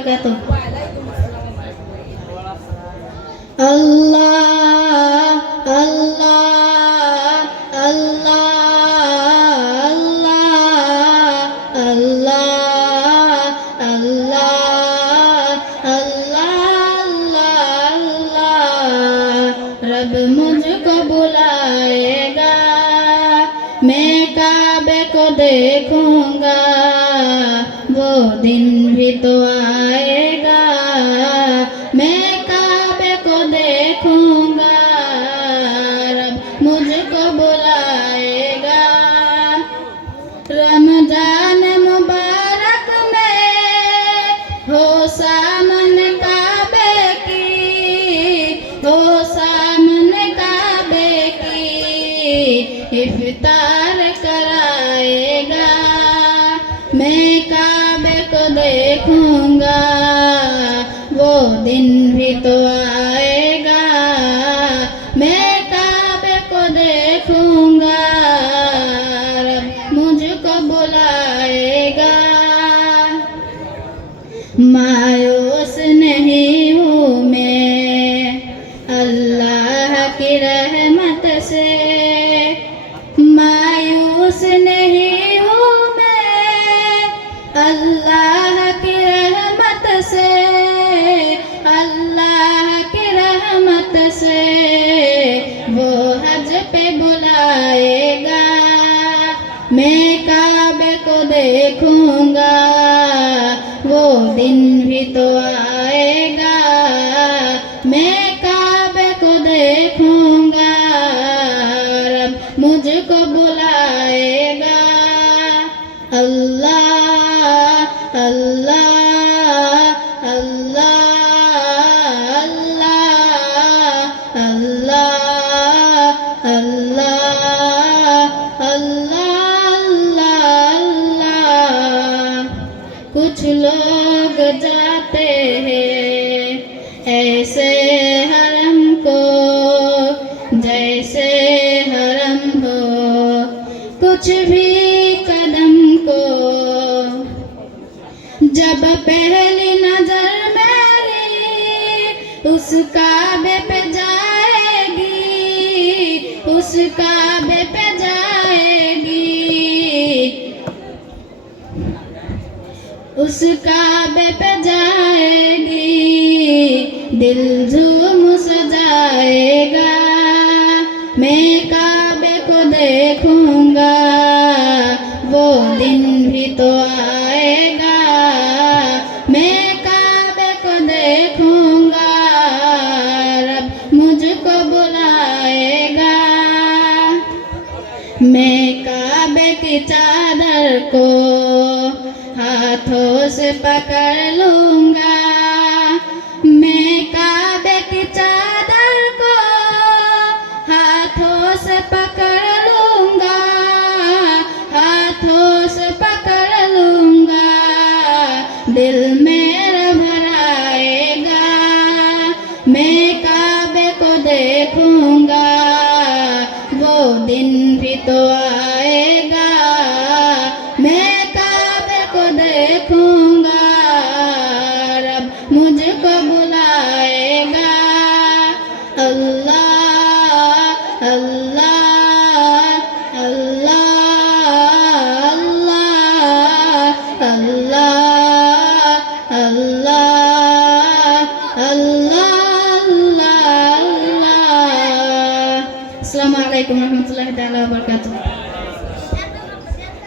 wabarakatuh. Allah, Allah, Allah, Allah, Allah, Allah, Allah, रब मुझको बुलाएगा, मैं काबे को देखूंगा, वो दिन भी तो आएगा, मैं काबे को देखूंगा, रब मुझको बुलाएगा। रमजान मुबारक में हो सामने काबे की, हो सामने काबे की, इफ्तार कराएगा, मैं काबे को देखूंगा, वो दिन भी तो आएगा, मैं काबे को देखूंगा, रब मुझको बुलाएगा। मायूस नहीं हूँ मैं अल्लाह की रहमत से, मायूस नहीं हूँ मैं अल्लाह की रहमत से, अल्लाह की रहमत से, वो हज पे बुलाएगा, मैं काबे को देखूंगा, वो दिन भी तो आएगा, मैं काबे को देखूंगा, रब मुझको बुलाएगा। अल्लाह, अल्लाह, अल्लाह, अल्लाह, अल्लाह, अल्लाह, अल्लाह। कुछ लोग जाते हैं ऐसे हरम को, जैसे हरम हो कुछ भी कदम को, जब पहली नजर मेरी उस काबे पे जाएगी, उस काबे पे जाएगी, उस काबे पे जाएगी, दिल झूम सजाएगा, मैं काबे को देखूंगा, वो दिन भी तो आएगा, मैं काबे को देखूंगा, रब मुझको बुलाएगा। मैं काबे की चादर को हाथों से पकड़ लूंगा, मैं काबे की चादर को हाथों से पकड़ लूंगा, हाथों से पकड़ लूंगा, दिल मेरा भराएगा, मैं काबे को देखूंगा, वो दिन भी तो आएगा, मैं काबे को देखूंगा, रब मुझको बुलाएगा। अल्लाह, अल्लाह, अल्लाह, अल्लाह, अल्लाह, अल्लाह, अल्लाह। अस्सलामुअलैकुम warahmatullahi wabarakatuh.